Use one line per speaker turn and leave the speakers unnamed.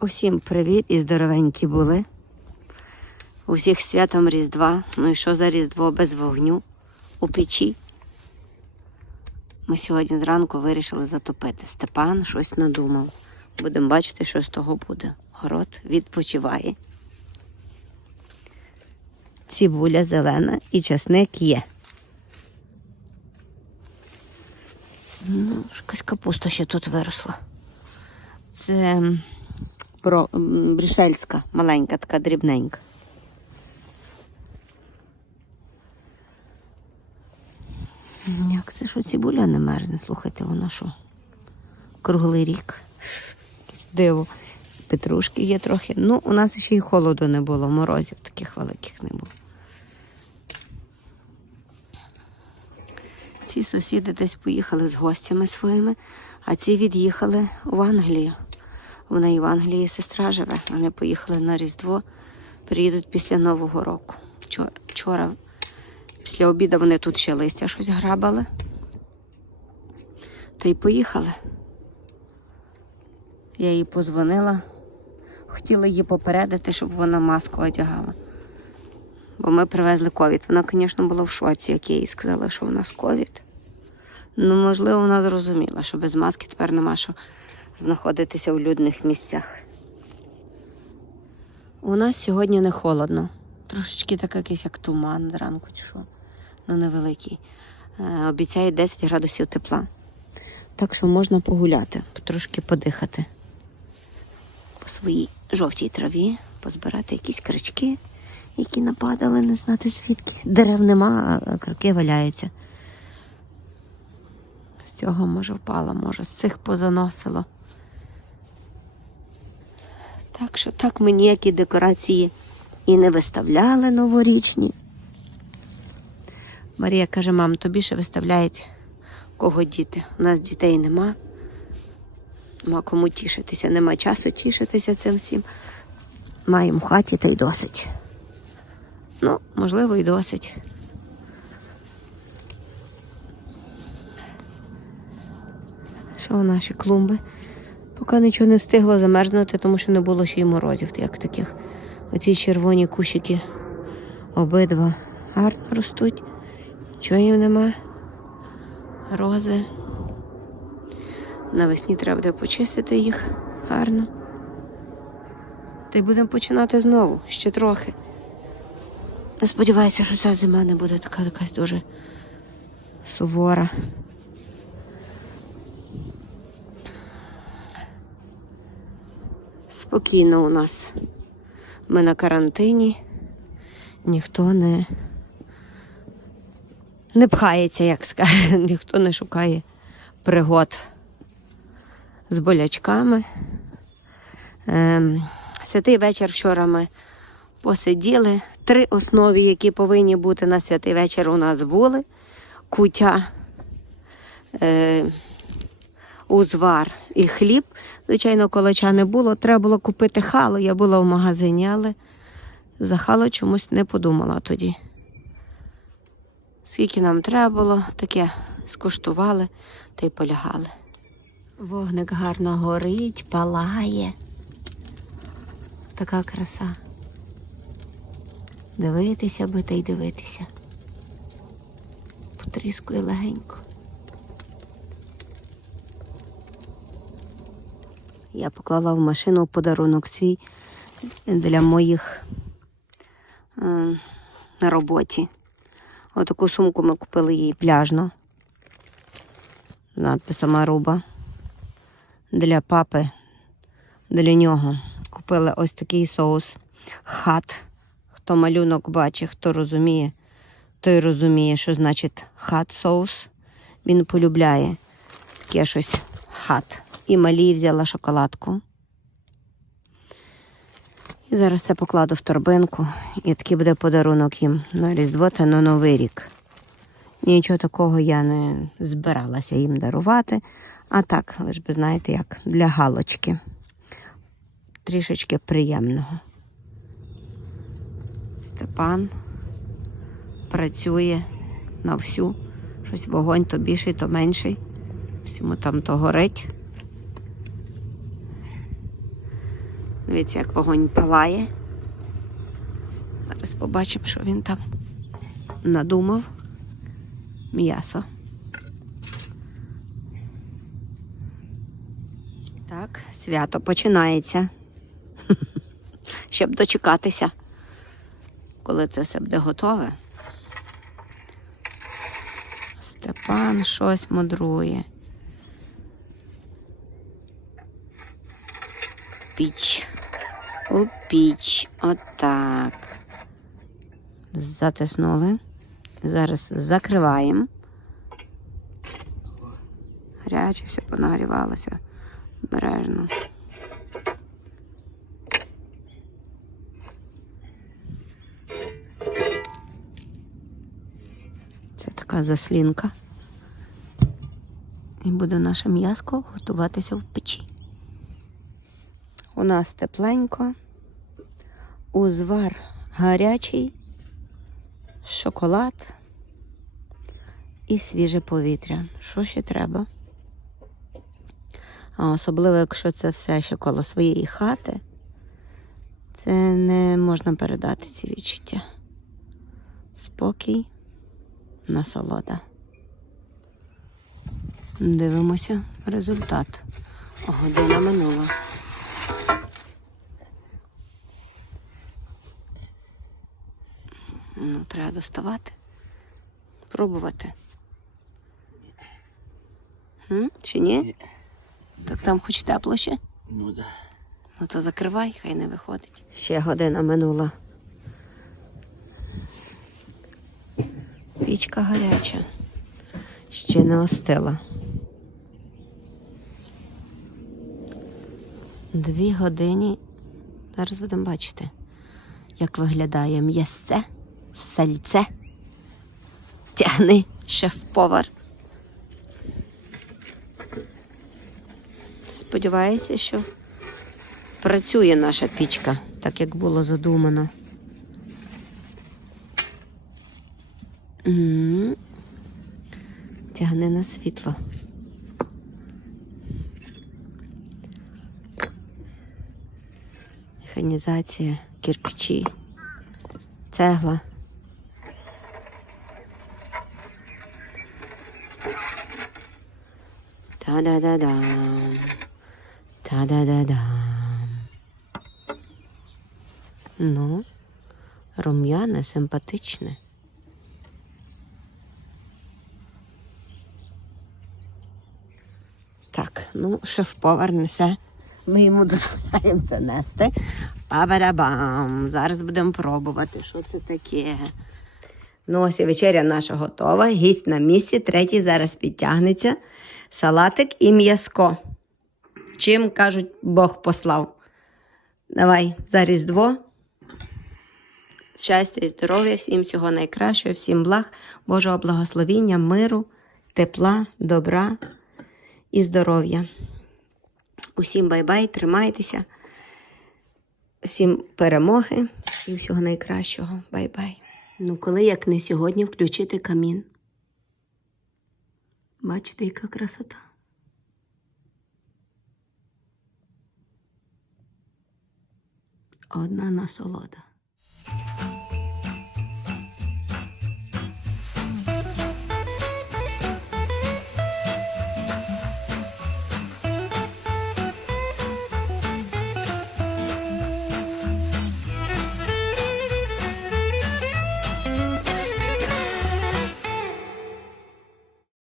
Усім привіт і здоровенькі були. Усіх святом Різдва. Ну і що за Різдво без вогню у печі? Ми сьогодні зранку вирішили затопити. Степан щось надумав. Будемо бачити, що з того буде. Город відпочиває. Цибуля зелена і часник є. Ну, якась капуста ще тут виросла. Це брюссельська, маленька, така дрібненька. Як це що цибуля не мерзне? Слухайте, вона що? Круглий рік. Диво. Петрушки є трохи. Ну, у нас ще й холоду не було, морозів таких великих не було. Ці сусіди десь поїхали з гостями своїми, а ці від'їхали в Англію. Вона і в Англії сестра живе. Вони поїхали на Різдво, приїдуть після Нового року. Вчора, вчора після обіду вони тут ще листя щось грабали. Та й поїхали. Я їй позвонила, хотіла її попередити, щоб вона маску одягала. Бо ми привезли ковід. Вона, звісно, була в шоці, як я їй сказала, що в нас ковід. Ну, можливо, вона зрозуміла, що без маски тепер нема що знаходитися в людних місцях. У нас сьогодні не холодно. Трошечки так якийсь як туман зранку, чи що, ну невеликий. Е, Обіцяє 10 градусів тепла. Так що можна погуляти, трошки подихати по своїй жовтій траві, позбирати якісь крачки, які нападали, не знати звідки. Дерев нема, а краки валяються. Цього може впала, може, з цих позаносило. Так що так ми ніякі декорації і не виставляли новорічні. Марія каже, мам, тобі ще виставляють кого діти. У нас дітей нема. Нема кому тішитися, нема часу тішитися цим всім. Маємо в хаті та й досить. Ну, можливо, і досить. Що наші клумби? Поки нічого не встигло замерзнути, тому що не було ще й морозів, як таких. Оці червоні кущики обидва гарно ростуть. Чого їм нема? Рози. Навесні треба буде почистити їх гарно. Та й будемо починати знову, ще трохи. Сподіваюся, що ця зима не буде така якась дуже сувора. Спокійно у нас. Ми на карантині. Ніхто не, не пхається, як скаже, ніхто не шукає пригод з болячками. Ем, святий вечір вчора ми посиділи. Три основи, які повинні бути на святий вечір, у нас були. Кутя, е, узвар і хліб. Звичайно, колоча не було. Треба було купити хало. Я була в магазині, але за хало чомусь не подумала тоді. Скільки нам треба було, таке скуштували та й полягали. Вогник гарно горить, палає. Така краса. Дивитися би та й дивитися. Потріскує легенько. Я поклала в машину подарунок свій для моїх е, на роботі. Отаку сумку ми купили їй пляжну. з Надписом Аруба. Для папи, для нього. Купили ось такий соус хат. Хто малюнок бачить, хто розуміє, той розуміє, що значить хат соус. Він полюбляє таке щось хат. І малі взяла шоколадку. І зараз це покладу в торбинку. І такий буде подарунок їм на Різдво та на Новий рік. Нічого такого я не збиралася їм дарувати. А так, лиш би знаєте, як для галочки. Трішечки приємного. Степан працює на всю. Щось вогонь то більший, то менший. Всьому там то горить. Дивіться, як вогонь палає. Зараз побачимо, що він там надумав. М'ясо. Так, свято починається. Щоб дочекатися, коли це все буде готове. Степан щось мудрує. Піч. У піч. Отак. Затиснули. Зараз закриваємо. Гаряче все понагрівалося. Обережно. Це така заслінка. І буде наше м'яско готуватися в печі. У нас тепленько, узвар гарячий, шоколад і свіже повітря. Що ще треба? А особливо, якщо це все ще коло своєї хати, це не можна передати ці відчуття. Спокій, насолода. Дивимося результат. Година минула. Ну, треба доставати. Пробувати. М? Чи ні? Так там хоч тепло ще?
Ну да.
Ну то закривай, хай не виходить. Ще година минула. Пічка гаряча. Ще не остила. Дві години. Зараз будемо бачити, як виглядає м'ясце, сальце. Тягни шеф-повар. Сподіваюся, що працює наша пічка, так як було задумано. Тягни на світло. Механізація, кирпичі, цегла. Та-да-да-дам. Та-да-да-дам. Ну, рум'яне, симпатичне. Так, ну, шеф-повар несе. Ми йому дозволяємо це нести. Па-барабам. Зараз будемо пробувати, що це таке. Ну, ось і вечеря наша готова. Гість на місці, третій зараз підтягнеться. Салатик і м'язко. Чим кажуть, Бог послав. Давай за Різдво. Щастя і здоров'я, всім всього найкращого, всім благ, Божого благословіння, миру, тепла, добра і здоров'я. Усім бай-бай, тримайтеся. Всім перемоги і всього найкращого. Бай-бай. Ну, коли як не сьогодні включити камін. Бачите, яка красота. Одна насолода.